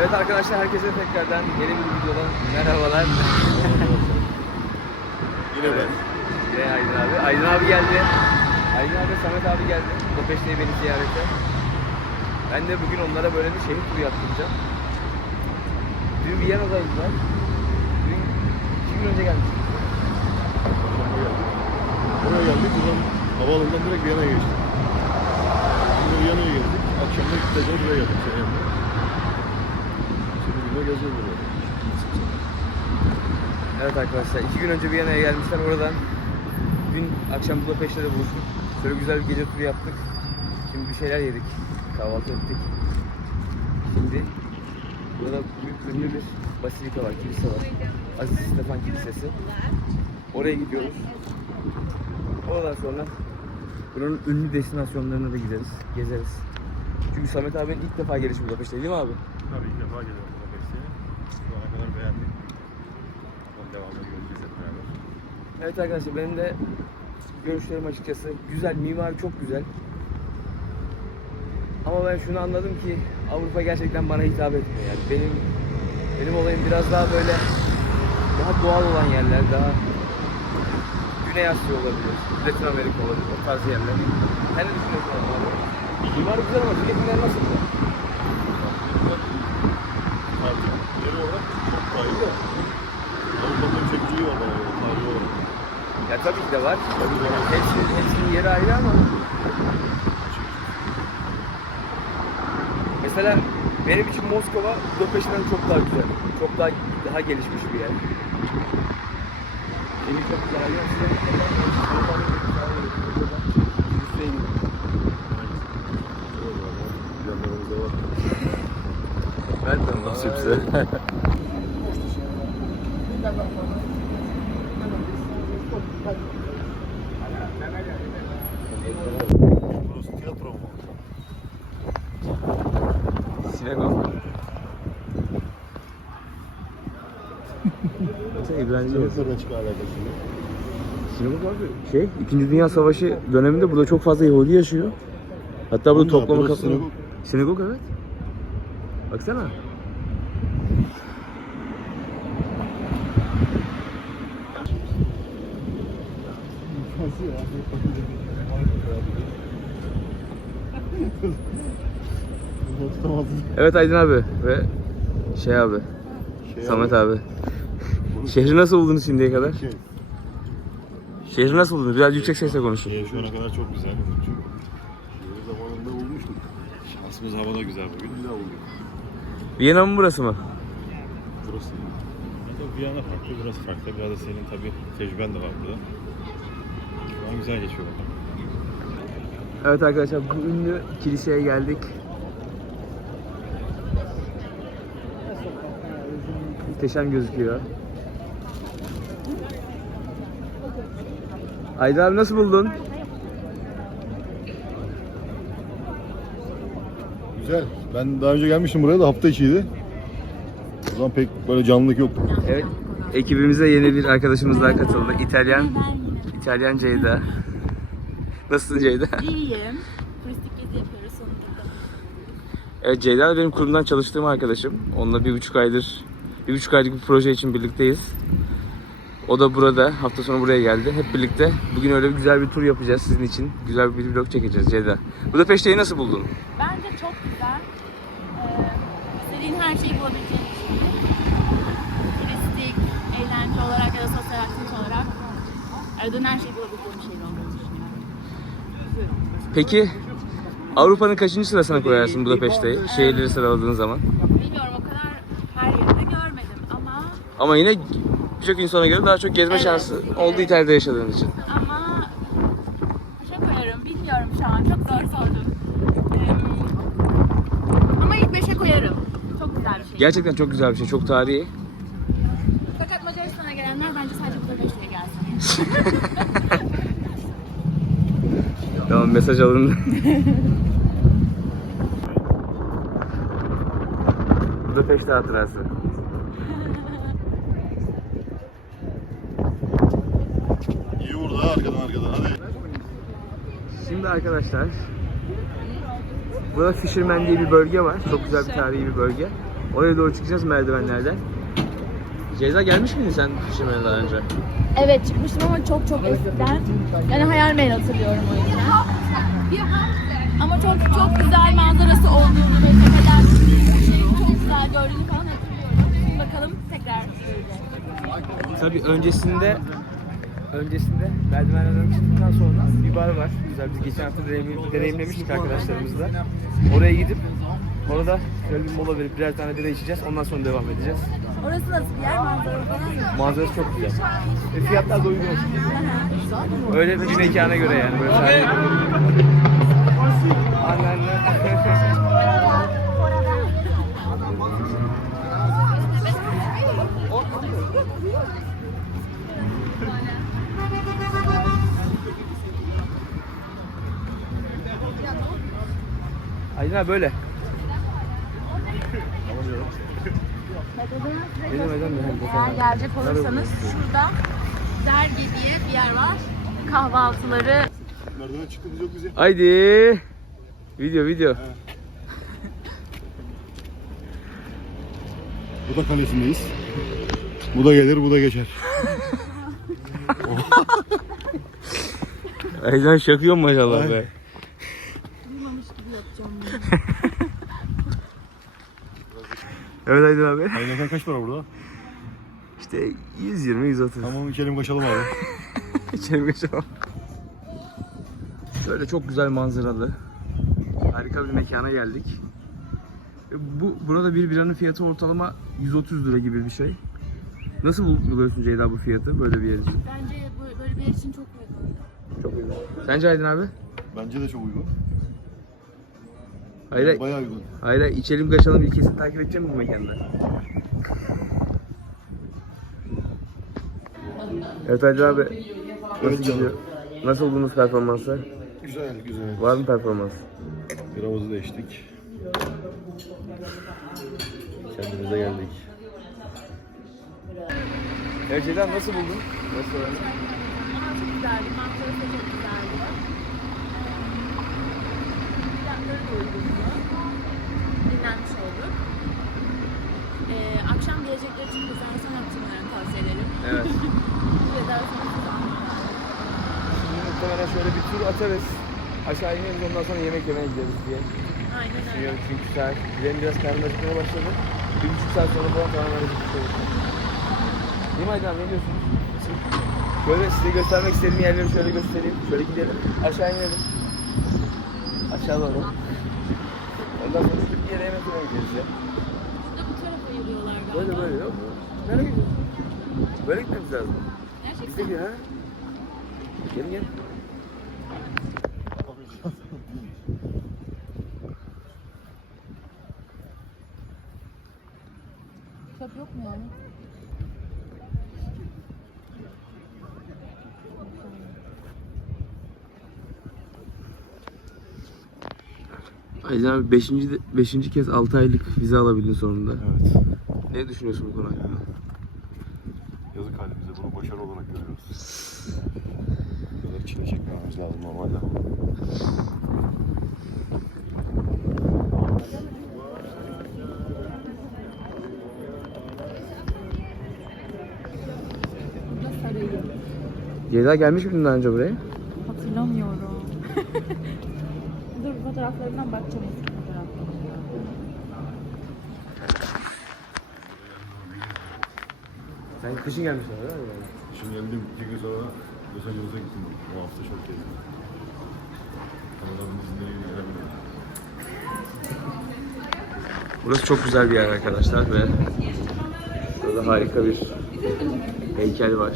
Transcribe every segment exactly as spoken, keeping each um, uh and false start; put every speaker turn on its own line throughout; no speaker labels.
Evet arkadaşlar, herkese tekrardan yeni bir videodan merhabalar.
Yine ben.
Yine Aydın abi. Aydın abi geldi. Aydın abi, Samet abi geldi. Kopeşte'ye beni ziyarete. Ben de bugün onlara böyle bir şehir turu yaptıracağım. Dün Viyana'daydılar. Dün iki gün önce gelmiştik.
Buraya geldik. Buradan havaalanından direkt Viyana'ya geçtik. Şimdi Viyana'ya geldik. Akşamda gideceğiz buraya geldik. Şehirde. Şimdi günde geziyoruz buraya.
Evet arkadaşlar, iki gün önce Viyana'ya gelmişler. Oradan dün akşam Budapeşte'de buluştuk. Şöyle güzel bir gece turu yaptık. Şimdi bir şeyler yedik. Kahvaltı ettik. Şimdi burada büyük ünlü bir basilika var, kilise var. Aziz Stefan Kilisesi. Oraya gidiyoruz. Oradan sonra buranın ünlü destinasyonlarına da gideriz, gezeriz. Çünkü Samet abinin ilk defa gelişi Budapeşte, değil mi abi?
Tabii ilk defa geliyorum Budapeşte'ye. Şu ana kadar beğendim. Onun devamını göreceğiz hep beraber.
Evet arkadaşlar, benim de görüşlerim açıkçası güzel, mimari çok güzel. Ama ben şunu anladım ki Avrupa gerçekten bana hitap etmiyor. Yani benim benim olayım biraz daha böyle daha doğal olan yerler, daha Güney Asya olabilir, Latin Amerika olabilir, o tarz yerler. Sen ne düşünüyorsun abi? Mimari güzel ama Filipinler nasıl da?
Tabii. Yeri olarak çok daha iyi de. Avrupa'da bir çekiciliği var bana böyle tarihi olarak.
Ya tabii ki de var. Tabii ki de. Hepsinin, hepsinin yeri ayrı ama mesela benim için Moskova Budapeşte'den çok daha güzel. Çok daha daha gelişmiş bir yer. Yeni çok güzel yer.
Yanlarımızda var.
Ben de
Nasipse. Burası tiyatro mu?
Sinagog. Mesela İbranice
Sinagoglardan çıkan alakası yok.
Sinagog abi şey, İkinci Dünya Savaşı döneminde burada çok fazla Yahudi yaşıyor. Hatta burada
Oğlum da,
toplama
burası
kapını.
sinagog.
Sinagog evet. Baksana. Evet Aydın abi ve şey abi,
Şey
Samet
abi.
abi. Şehri nasıl buldunuz şimdiye kadar?
Şey,
Şehri nasıl buldunuz? Biraz yüksek sesle konuşun.
şey şu ana kadar çok güzel. Çünkü şehri zamanında bulmuştuk. Şansımız havada güzel bugün. Bir daha bulduk.
Viyana mı burası mı?
Burası. Tabii Viyana farklı, burası farklı. Biraz da senin tabii tecrüben de var burada. Şu an güzel geçiyor bakalım.
Evet arkadaşlar, bu ünlü kiliseye geldik. Muhteşem gözüküyor. Aydın abi nasıl buldun?
Güzel. Ben daha önce gelmiştim buraya da hafta içiydi. O zaman pek böyle canlılık yoktu.
Evet, ekibimize yeni bir arkadaşımız daha katıldı. İtalyan, İtalyan Ceyda. Nasılsın Ceyda?
İyiyim. Turistik gezi yapıyoruz sonunda.
Evet, Ceyda benim kurumdan çalıştığım arkadaşım. Onunla bir buçuk aydır, bir buçuk aylık bir proje için birlikteyiz. O da burada, hafta sonu buraya geldi. Hep birlikte bugün öyle bir güzel bir tur yapacağız sizin için. Güzel bir vlog çekeceğiz Ceyda. Budapeşte'yi nasıl buldun?
Bence çok güzel. Ee, istediğin her şeyi bulabileceğin bir şehir. Turistik, eğlence olarak ya da sosyal aktivite olarak aradığın her şeyi bulabileceğin bir şehir olduğunu düşünüyorum.
Peki Avrupa'nın kaçıncı sırasına koyarsın Budapeşte'yi? Şehirleri sıraladığın zaman.
Bilmiyorum, o kadar her yerinde görmedim ama
Ama yine birçok insana göre daha çok gezme
Evet,
şansı oldu
evet.
İtalya'da yaşadığın için.
ama şey koyarım, bilmiyorum şu an, çok zor sordum. Ee, ama ilk beşe koyarım. Çok güzel bir şey.
Gerçekten çok güzel bir şey, çok tarihi.
Fakat Macaristan'a gelenler bence sadece Budapeşte'ye gelsin.
Tamam, mesaj alındı. Budapeşte hatırası.
İyi vurdu ha arkadan arkadan hadi.
Şimdi arkadaşlar, burada Fisherman diye bir bölge var. Çok güzel bir tarihi bir bölge. Oraya doğru çıkacağız merdivenlerden. Ceyda gelmiş miydin sen Şimen'e daha önce?
Evet çıkmıştım ama çok çok eskiden. Yani hayal meyil hatırlıyorum o yüzden. Ama çok çok güzel manzarası olduğunu ve tepeden şeyi çok güzel gördüğünü falan hatırlıyorum. Bakalım tekrar göreceğiz.
Tabii öncesinde öncesinde merdivenlerden çıktıktan sonra bir bar var. Güzel, biz geçen hafta deneyim- deneyimlemiştik arkadaşlarımızla. Oraya gidip orada şöyle bir mola verip birer tane bira içeceğiz. Ondan sonra devam edeceğiz.
Orası nasıl bir yer? Manzara falan mı?
Manzarası çok güzel. Ve fiyatlar da uygun. Öyle bir mekana göre yani böyle sadece. Anneanne. Aydın abi böyle. Benim neden
Eğer gelecek olursanız şurada Dergi diye bir yer var. Kahvaltıları
Merdiven çıktı çok güzel.
Haydi. Video video.
Bu da kalesindeyiz. Bu da gelir, bu da geçer.
Aydan şakıyor maşallah be.
duymamış gibi yapacağım.
Evet Aydın abi.
Aynen kaç para burada?
İşte yüz yirmi yüz otuz.
Tamam içelim kaçalım abi.
İçerim geçelim. Şöyle çok güzel manzaralı. Harika bir mekana geldik. E, Bu burada bir biranın fiyatı ortalama yüz otuz lira gibi bir şey. Nasıl bul- buluyorsun Ceyda bu fiyatı böyle bir yer için?
Bence bu- böyle bir yer için çok uygun.
Çok uygun. Sence Aydın abi?
Bence de çok uygun.
Hayır,
Bayağı uygun.
hayır içelim kaçalım ilkesini takip edeceğim bu mekanda. Evet Aydın abi. Nasıl
Evet canım.
gidiyor? Nasıl buldunuz performansı?
Güzel, güzel.
Var mı performans?
Biramızı da içtik. Kendimize geldik.
Evet Ceyda nasıl buldun? Nasıl öğrendin?
Ama çok güzeldi. Manzarası da çok güzeldi. Fiyatları da uygundu. Dinlenmiş olduk. Ee, akşam gelecekler için rezervasyon yaptırmalarını tavsiye ederim.
Evet.
Rezervasyon
Şimdi muhtemelen şöyle bir tur atarız. Aşağı ineriz ondan sonra yemek yemeye gideriz diye
Aynen öyle.
düşünüyorum çünkü saat benim biraz karnım acıkmaya başladı. Bir buçuk saat sonra falan tamamen acıkmış olur. Değil mi Aydın abi, ne diyorsunuz? Şöyle size göstermek istediğim yerleri şöyle göstereyim. Şöyle gidelim. Aşağı inelim. Aşağı doğru. Ondan sonra bir yere yemek yemeye gideriz ya.
Burada bu tarafa yürüyorlar galiba.
Böyle böyle yok mu? Nereye gidiyoruz? Böyle gitmemiz lazım.
Gerçekten.
Peki ha? Gelin gelin.
Çöp yok mu yani?
Aydın abi beşinci, beşinci kez altı aylık vize alabildin sonunda.
Evet.
Ne düşünüyorsun bu konu hakkında?
Yazık halimize, bunu başarı olarak görüyoruz. Bu kadar çile çekmemiz lazım normalde.
Burada sarayı.
Ceyda gelmiş miydin daha önce buraya?
Hatırlamıyorum. Dur fotoğraflarından bakacağım eski fotoğraflarına.
Sen kışın gelmişsin değil mi?
Şimdi geldim, iki gün sonra Los Angeles'a gittim. O hafta çok gezdim. Kanada'nın izinleri gidebilirim.
Burası çok güzel bir yer arkadaşlar ve şurada harika bir heykel var.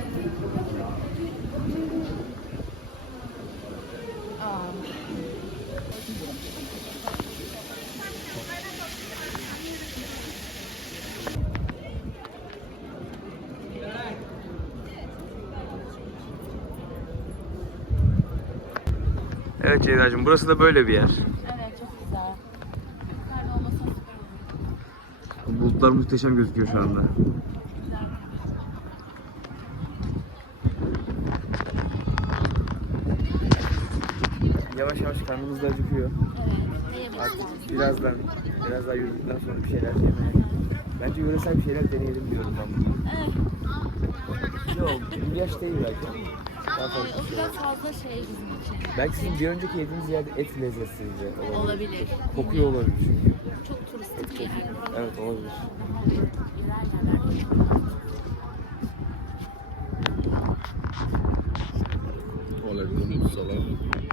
Evet Ceyda'cığım, burası da böyle bir yer.
Evet çok güzel. Yukarıda olması süper olur.
Bulutlar muhteşem gözüküyor şu anda. Yavaş yavaş karnımız da acıkıyor.
Ne yemek
Artık
istersin?
birazdan, biraz daha yürüdükten sonra bir şeyler yemeye. Bence yöresel bir şeyler deneyelim diyorum ben.
Evet.
Yok, bir yaş değil belki. Daha
Ay,
fazla
o
bir şey
biraz
var.
fazla şey bizim için.
Belki sizin bir önceki yediğiniz yerde et lezzetsizdi. Olabilir.
Olabilir.
Kokuyor olabilir çünkü.
Çok turistik bir yer.
Evet olabilir.
Yerel yerler.
Aleyküm selam.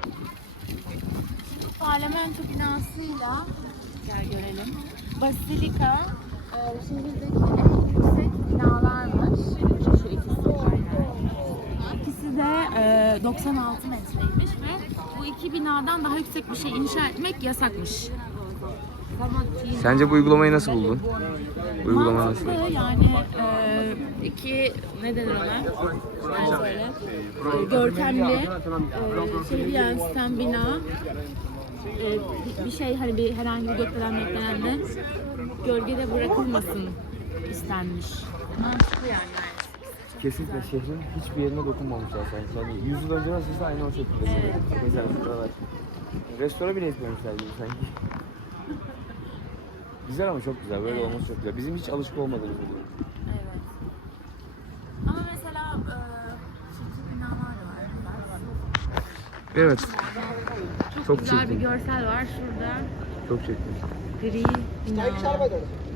Parlamento binasıyla gel görelim. Basilika e, şehirdeki en yüksek binalarmış. Şu ikisi aynen. İkisi de e, doksan altı metreymiş ve bu iki binadan daha yüksek bir şey inşa etmek yasakmış.
Sence bu uygulamayı nasıl buldun? Uygulama nasıl?
Mantıklı yani e, iki ne denir ona? Ben söyle. E, görkemli, e, şehri yansıtan bina. E, bir şey hani bir herhangi bir gökdelen beklenen gölgede bırakılmasın istenmiş. Mantıklı yani gayet.
Kesinlikle şehrin hiçbir yerine dokunmamışlar sanki. Yani yüz yıl önce nasılsa aynı o şekilde.
Evet.
Mesela şuralar. Restora bile etmemişler gibi sanki. Güzel ama çok güzel. Böyle
Evet.
olması çok güzel. Bizim hiç alışık olmadığımız bir durum.
Evet. Ama mesela e, çirkin binalar da var.
Evet.
Çok,
Çok
güzel
çirkin.
bir görsel var şurada.
Çok çektim.
Gri binalar.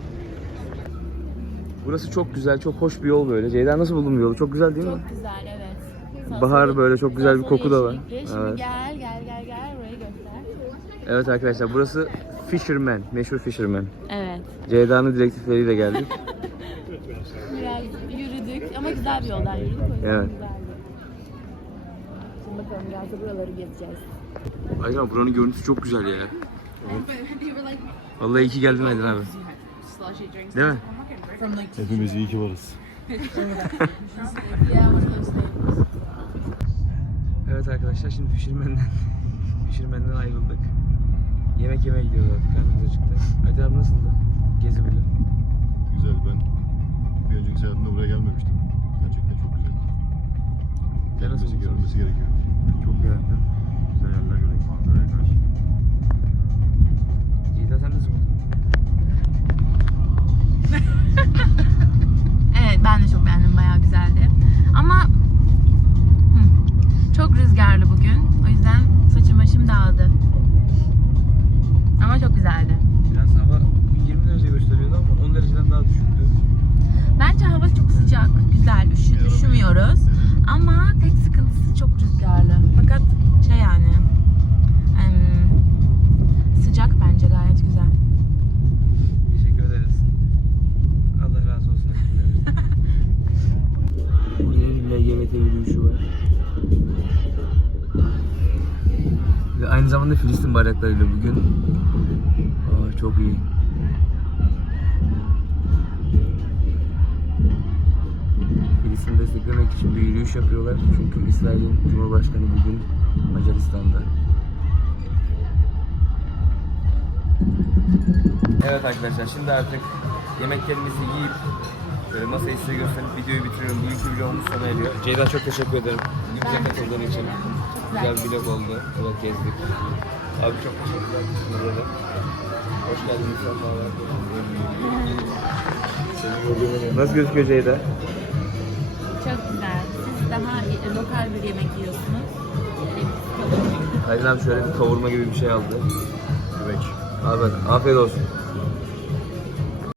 Burası çok güzel, çok hoş bir yol böyle. Ceyda nasıl buldun bu yolu? Çok güzel değil mi?
Çok güzel evet.
Bahar böyle çok güzel bir
Sasoli
koku da var.
yeşillikli. Şimdi
Evet.
gel gel gel gel burayı göster.
Evet arkadaşlar burası Fisherman, meşhur Fisherman.
Evet.
Ceyda'nın direktifleriyle geldik.
Biraz yürüdük ama güzel bir yoldan yürüdük. O yüzden
Evet.
güzeldi. Şimdi bakalım biraz da buraları gezeceğiz.
Aydın abi buranın görüntüsü çok güzel ya. Vallahi iyi ki geldin Aydın abi. Değil mi?
Hepimiz iyi ki varız.
Evet arkadaşlar şimdi Fisherman'den Fisherman'den ayrıldık. Yemek yemeye gidiyoruz artık. Karnımız acıktı. Aydın abi nasıldı gezi bugün?
Güzel, ben bir önceki seyahatimde buraya gelmemiştim. Gerçekten çok güzel. Gelmesi,
buldun?
görülmesi gerekiyor.
Çok beğendim. Güzel yerler gördük manzaraya karşı.
Ceyda sen nasıl buldun?
Evet ben de çok beğendim. Bayağı güzeldi. Ama hı, çok rüzgarlı bugün. O yüzden saçım başım dağıldı. Ama çok güzeldi.
Biraz hava yirmi derece gösteriyordu ama on dereceden daha düşüktü.
Bence hava çok sıcak, güzel, üşü, üşümüyoruz. Ama tek sıkıntısı çok rüzgarlı. Fakat şey yani em, sıcak bence gayet güzel.
Teşekkür ederiz. Allah razı olsun. Yine L G B T yürüyüşü var. Ve aynı zamanda Filistin bayraklarıyla bugün. Aa, çok iyi. Filistin'i desteklemek için bir yürüyüş yapıyorlar. Çünkü İsrail'in Cumhurbaşkanı bugün Macaristan'da. Evet arkadaşlar şimdi artık yemeklerimizi yiyip böyle masayı size gösterip videoyu bitiriyorum. Bugünkü vlogumuz sona eriyor. Ceyda çok teşekkür ederim. Bize katıldığın için. Güzel bir vlog oldu. Evet gezdik. Abi çok teşekkürler. Burada. Hoş geldin inşallah. Nasıl gözüküyor Ceyda?
Çok güzel. Siz daha lokal bir yemek yiyorsunuz.
Aydın abi şöyle bir kavurma gibi bir şey aldı.
Güveç.
Abi afiyet olsun.